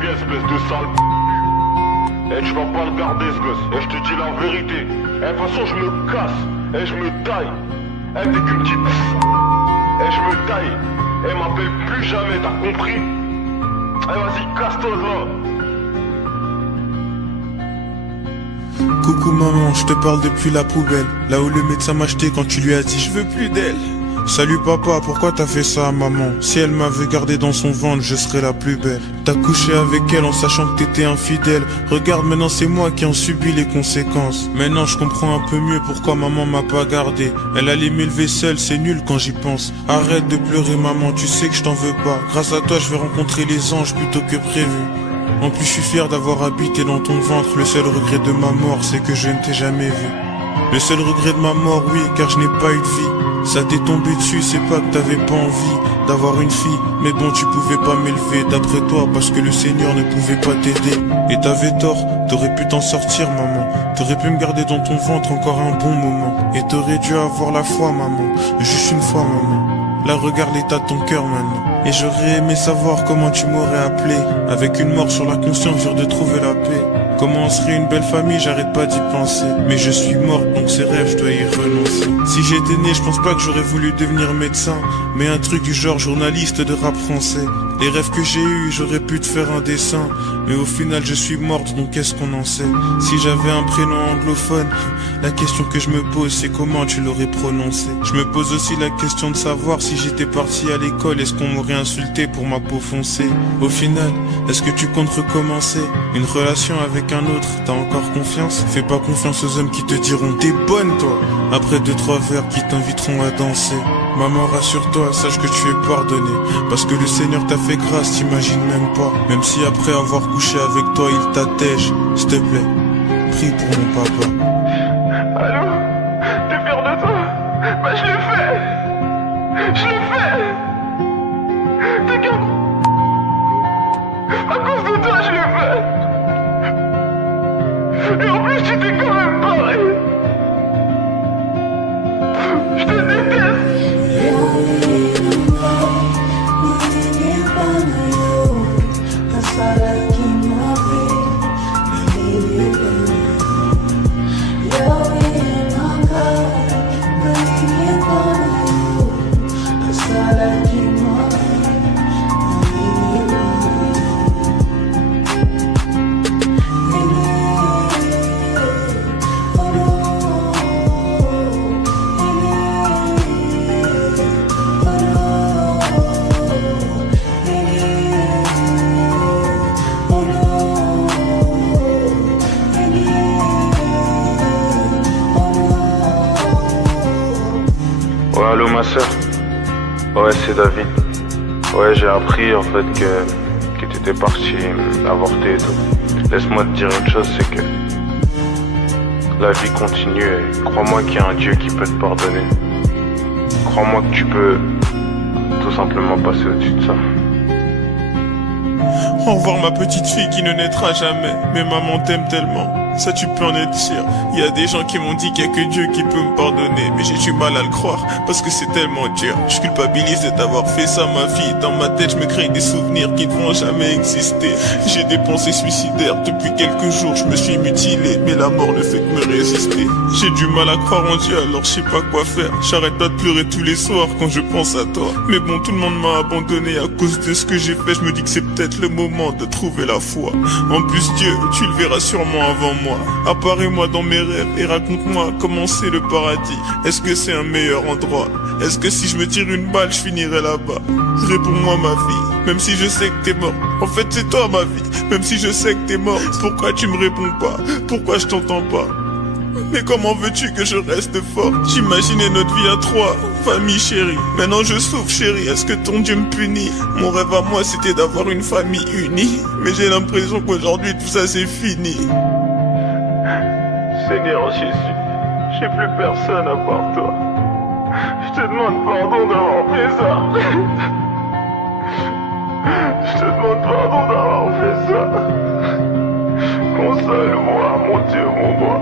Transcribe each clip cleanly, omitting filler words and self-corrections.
bien, espèce de sale. Eh, tu vas pas le garder ce gosse. Eh, je te dis la vérité. Eh, de toute façon, je me casse. Eh, je me taille. Eh, t'es qu'une petite. Eh, je me taille. Eh, m'appelle plus jamais, t'as compris? Eh, vas-y, casse-toi de là. Coucou maman, je te parle depuis la poubelle. Là où le médecin m'a acheté quand tu lui as dit je veux plus d'elle. Salut papa, pourquoi t'as fait ça à maman? Si elle m'avait gardé dans son ventre, je serais la plus belle. T'as couché avec elle en sachant que t'étais infidèle. Regarde, maintenant c'est moi qui en subis les conséquences. Maintenant je comprends un peu mieux pourquoi maman m'a pas gardé. Elle allait m'élever seule, c'est nul quand j'y pense. Arrête de pleurer maman, tu sais que je t'en veux pas. Grâce à toi je vais rencontrer les anges plutôt que prévu. En plus je suis fier d'avoir habité dans ton ventre. Le seul regret de ma mort c'est que je ne t'ai jamais vu. Le seul regret de ma mort, oui, car je n'ai pas eu de vie. Ça t'est tombé dessus, c'est pas que t'avais pas envie d'avoir une fille, mais bon tu pouvais pas m'élever d'après toi parce que le Seigneur ne pouvait pas t'aider. Et t'avais tort, t'aurais pu t'en sortir maman. T'aurais pu me garder dans ton ventre encore un bon moment. Et t'aurais dû avoir la foi maman, juste une fois maman. Là regarde l'état de ton cœur maintenant. Et j'aurais aimé savoir comment tu m'aurais appelé. Avec une mort sur la conscience, dur de trouver la paix. Comment on serait une belle famille, j'arrête pas d'y penser. Mais je suis morte donc ces rêves je dois y renoncer. Si j'étais né je pense pas que j'aurais voulu devenir médecin, mais un truc du genre journaliste de rap français. Les rêves que j'ai eus, j'aurais pu te faire un dessin, mais au final je suis morte donc qu'est-ce qu'on en sait? Si j'avais un prénom anglophone, la question que je me pose c'est comment tu l'aurais prononcé. Je me pose aussi la question de savoir si j'étais parti à l'école, est-ce qu'on m'aurait insulté pour ma peau foncée? Au final, est-ce que tu comptes recommencer une relation avec un autre? T'as encore confiance? Fais pas confiance aux hommes qui te diront t'es bonne toi, après 2-3 verres qui t'inviteront à danser. Maman rassure-toi, sache que tu es pardonné, parce que le Seigneur t'a fait grâce, t'imagines même pas. Même si après avoir couché avec toi il t'attège, s'il te plaît, prie pour mon papa. Allô? T'es fier de toi? Bah je l'ai fait. Je l'ai fait. T'es qu'un... À cause de toi je l'ai fait. Et en plus tu t'es quand même barré. Je te déteste. Ouais, allô ma soeur. Ouais, c'est David. Ouais, j'ai appris en fait que t'étais parti avorter et tout. Laisse-moi te dire une chose, c'est que la vie continue et crois-moi qu'il y a un Dieu qui peut te pardonner. Crois-moi que tu peux tout simplement passer au-dessus de ça. Au revoir ma petite fille qui ne naîtra jamais, mais maman t'aime tellement, ça tu peux en être sûr. Il y a des gens qui m'ont dit qu'il y a que Dieu qui peut me pardonner, mais j'ai du mal à le croire, parce que c'est tellement dur. Je culpabilise de t'avoir fait ça ma fille. Dans ma tête je me crée des souvenirs qui ne vont jamais exister. J'ai des pensées suicidaires, depuis quelques jours je me suis mutilé, mais la mort ne fait que me résister. J'ai du mal à croire en Dieu, alors je sais pas quoi faire. J'arrête pas de pleurer tous les soirs quand je pense à toi. Mais bon, tout le monde m'a abandonné à cause de ce que j'ai fait. Je me dis que c'est peut-être le moment de trouver la foi. En plus Dieu, tu le verras sûrement avant moi. Apparais-moi dans mes rêves et raconte-moi comment c'est le paradis. Est-ce que c'est un meilleur endroit? Est-ce que si je me tire une balle, je finirai là-bas? Réponds-moi ma vie, même si je sais que t'es mort. En fait c'est toi ma vie, même si je sais que t'es mort. Pourquoi tu me réponds pas? Pourquoi je t'entends pas? Mais comment veux-tu que je reste fort? J'imaginais notre vie à trois, famille chérie. Maintenant je souffre chérie, est-ce que ton Dieu me punit? Mon rêve à moi c'était d'avoir une famille unie, mais j'ai l'impression qu'aujourd'hui tout ça c'est fini. Seigneur Jésus, j'ai plus personne à part toi. Je te demande pardon d'avoir fait ça. Je te demande pardon d'avoir fait ça. Console-moi, mon Dieu, mon roi.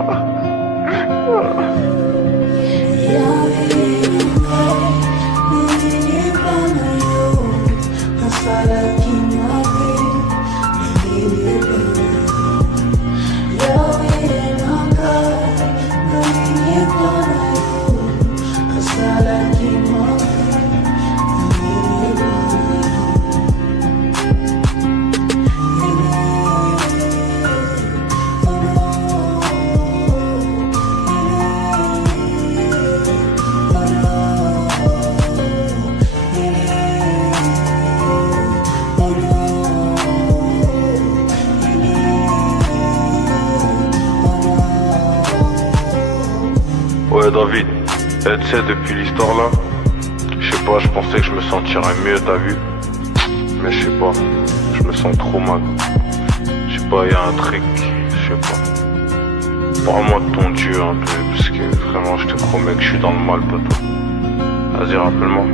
Ouais David, tu sais depuis l'histoire là, je sais pas, je pensais que je me sentirais mieux, t'as vu? Mais je sais pas, je me sens trop mal. Je sais pas, y a un truc, je sais pas. Parle-moi de ton Dieu un peu, parce que vraiment je te promets que je suis dans le mal, poteau. Vas-y, rappelle-moi.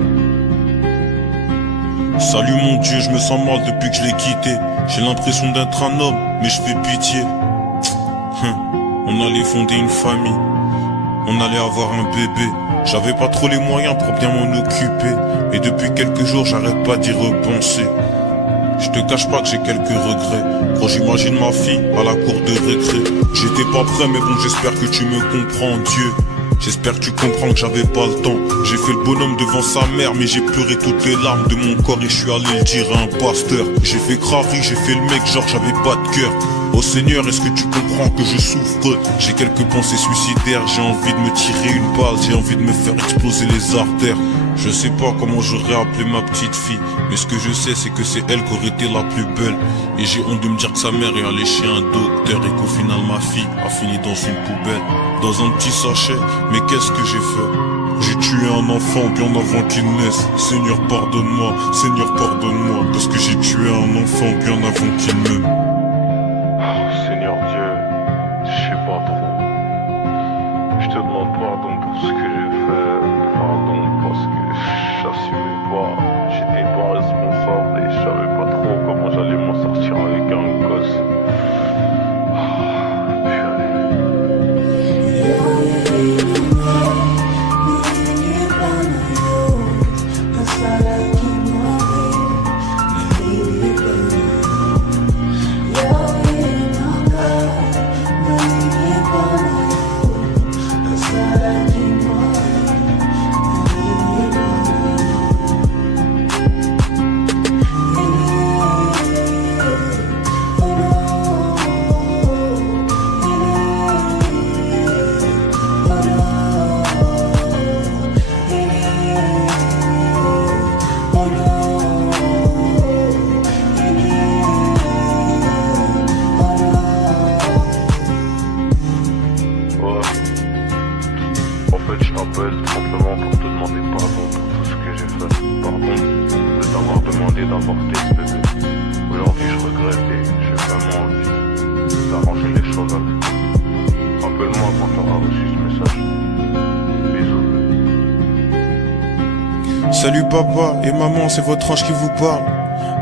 Salut mon Dieu, je me sens mal depuis que je l'ai quitté. J'ai l'impression d'être un homme, mais je fais pitié. On allait fonder une famille, on allait avoir un bébé. J'avais pas trop les moyens pour bien m'en occuper, et depuis quelques jours j'arrête pas d'y repenser. Je te cache pas que j'ai quelques regrets. Quand j'imagine ma fille à la cour de récré, j'étais pas prêt mais bon, j'espère que tu me comprends Dieu. J'espère que tu comprends que j'avais pas le temps. J'ai fait le bonhomme devant sa mère, mais j'ai pleuré toutes les larmes de mon corps et je suis allé le dire à un pasteur. J'ai fait crari, j'ai fait le mec genre j'avais pas de cœur. Oh Seigneur, est-ce que tu comprends que je souffre? J'ai quelques pensées suicidaires, j'ai envie de me tirer une balle, j'ai envie de me faire exploser les artères. Je sais pas comment j'aurais appelé ma petite fille, mais ce que je sais c'est que c'est elle qui aurait été la plus belle. Et j'ai honte de me dire que sa mère est allée chez un docteur et qu'au final ma fille a fini dans une poubelle, dans un petit sachet. Mais qu'est-ce que j'ai fait? J'ai tué un enfant bien avant qu'il naisse. Seigneur pardonne-moi, Seigneur pardonne-moi, parce que j'ai tué un enfant bien avant qu'il meure. Seigneur Dieu, je sais pas trop. Je te demande pardon pour ce que j'ai fait. Pardon parce que j'assumais pas. J'étais pas responsable et je savais pas trop comment j'allais m'en sortir avec un gosse. Je t'appelle simplement pour te demander pardon pour tout ce que j'ai fait. Pardon de t'avoir demandé d'avorter ce bébé. Aujourd'hui je regrette et j'ai vraiment envie d'arranger les choses avec. Rappelle-moi quand t'auras reçu ce message. Bisous. Salut papa et maman, c'est votre ange qui vous parle.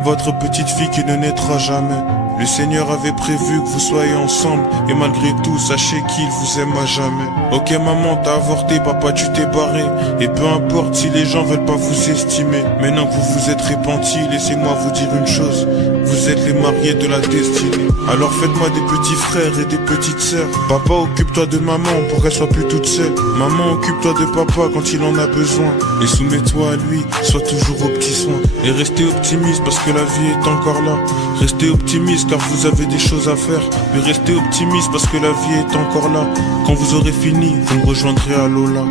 Votre petite fille qui ne naîtra jamais. Le Seigneur avait prévu que vous soyez ensemble, et malgré tout, sachez qu'il vous aime à jamais. Ok maman, t'as avorté, papa tu t'es barré, et peu importe si les gens veulent pas vous estimer. Maintenant que vous vous êtes répentis, laissez-moi vous dire une chose, vous êtes les mariés de la destinée. Alors faites-moi des petits frères et des petites sœurs. Papa, occupe-toi de maman pour qu'elle soit plus toute seule. Maman, occupe-toi de papa quand il en a besoin, et soumets-toi à lui, sois toujours aux petits soins. Et restez optimiste parce que la vie est encore là. Restez optimiste car vous avez des choses à faire. Mais restez optimiste parce que la vie est encore là. Quand vous aurez fini, vous me rejoindrez à Lola.